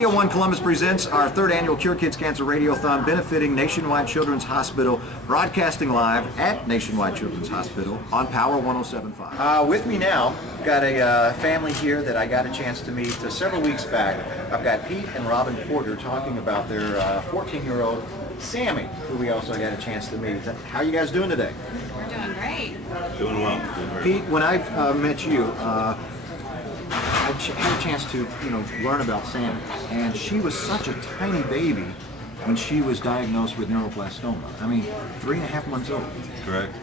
Radio 1 Columbus presents our third annual Cure Kids Cancer Radiothon benefiting Nationwide Children's Hospital, broadcasting live at Nationwide Children's Hospital on Power 107.5. With me now, I've got a family here that I got a chance to meet several weeks back. I've got Pete and Robin Porter talking about their 14-year-old Sammy, who we also got a chance to meet. How are you guys doing today? We're doing great. Doing well. Pete, when I met you, I had a chance to, learn about Sammy, and she was such a tiny baby when she was diagnosed with neuroblastoma. I mean, 3.5 months old. Correct.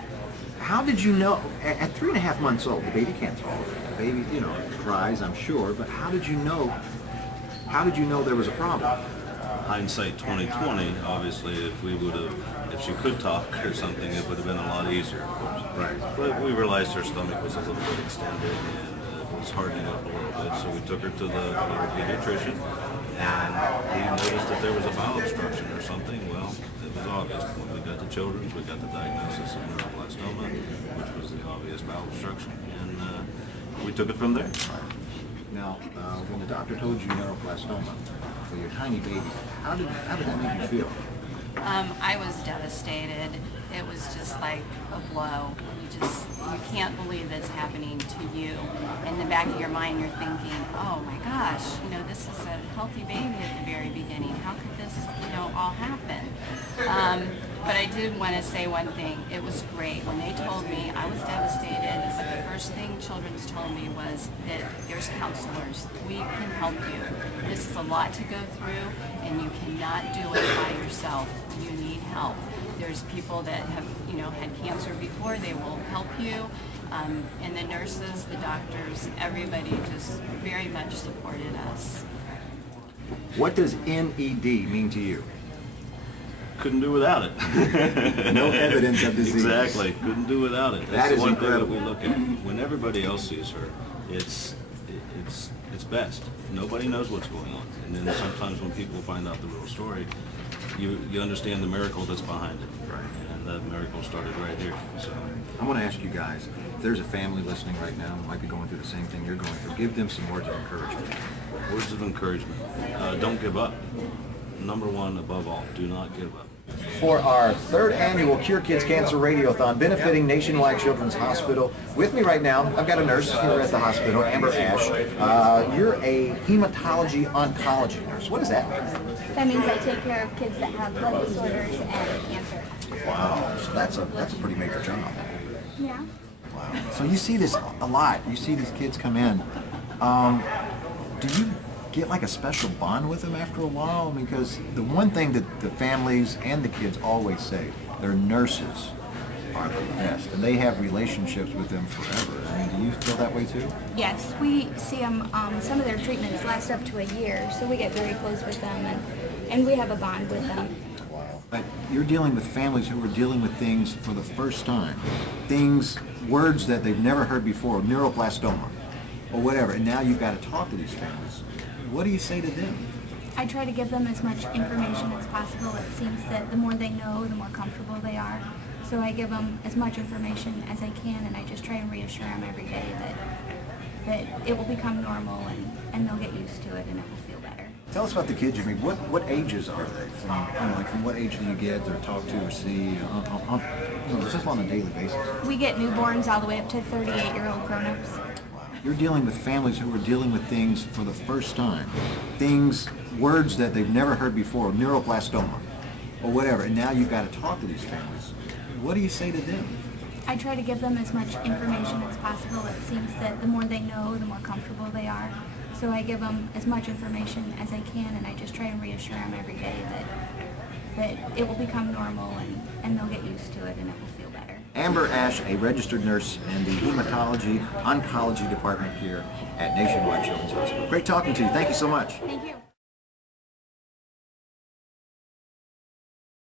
How did you know, at 3.5 months old, the baby can't talk. The baby, cries, I'm sure, but how did you know there was a problem? Hindsight 2020, obviously, if she could talk or something, it would have been a lot easier, of course. Right. But we realized her stomach was a little bit extended and was hardening up a little bit, so we took her to the pediatrician, and he noticed that there was a bowel obstruction or something. Well, it was obvious. When we got to Children's, we got the diagnosis of neuroblastoma, which was the obvious bowel obstruction, and we took it from there. Now, when the doctor told you neuroblastoma for your tiny baby, how did that make you feel? I was devastated. It was just like a blow. You can't believe that's happening to you. In the back of your mind, you're thinking, oh my gosh, this is a healthy baby at the very beginning. How could this, all happen? But I did want to say one thing. It was great. When they told me, I was devastated, but the first thing Children's told me was that there's counselors. We can help you. This is a lot to go through, and you cannot do it by yourself. You need help. There's people that have, had cancer before. They will help you. And the nurses, the doctors, everybody just very much supported us. What does NED mean to you? Couldn't do without it. No evidence of disease. Exactly. Couldn't do without it. That's That is the one incredible. thing that we look at. When everybody else sees her, it's best. Nobody knows what's going on. And then sometimes when people find out the real story, you understand the miracle that's behind it. Right. And that miracle started right here. So I want to ask you guys, if there's a family listening right now who might be going through the same thing you're going through, give them some words of encouragement. words of encouragement. Don't give up. Number one, above all, do not give up. For our third annual Cure Kids Cancer Radiothon benefiting Nationwide Children's Hospital, with me right now, I've got a nurse here at the hospital, Amber Ash. You're a hematology oncology nurse. What does that mean? That means I take care of kids that have blood disorders and cancer. Wow, so that's a pretty major job. Yeah. Wow. So you see this a lot. You see these kids come in. Do you get like a special bond with them after a while? Because the one thing that the families and the kids always say, their nurses are the best, and they have relationships with them forever. I mean, do you feel that way too? Yes, we see them, some of their treatments last up to a year, so we get very close with them, and we have a bond with them. But you're dealing with families who are dealing with things for the first time. Words that they've never heard before, neuroblastoma, or whatever, and now you've got to talk to these families. What do you say to them? I try to give them as much information as possible. It seems that the more they know, the more comfortable they are. So I give them as much information as I can, and I just try and reassure them every day that it will become normal and they'll get used to it and it will feel better. Tell us about the kids. I mean, what ages are they? From what age do you get or talk to or see? Just on a daily basis. We get newborns all the way up to 38-year-old grown-ups. You're dealing with families who are dealing with things for the first time. Words that they've never heard before, neuroblastoma, or whatever, and now you've got to talk to these families. What do you say to them? I try to give them as much information as possible. It seems that the more they know, the more comfortable they are. So I give them as much information as I can, and I just try and reassure them every day that it will become normal and they'll get used to it and it will feel better. Amber Ash, a registered nurse in the hematology oncology department here at Nationwide Children's Hospital. Great talking to you. Thank you so much. Thank you.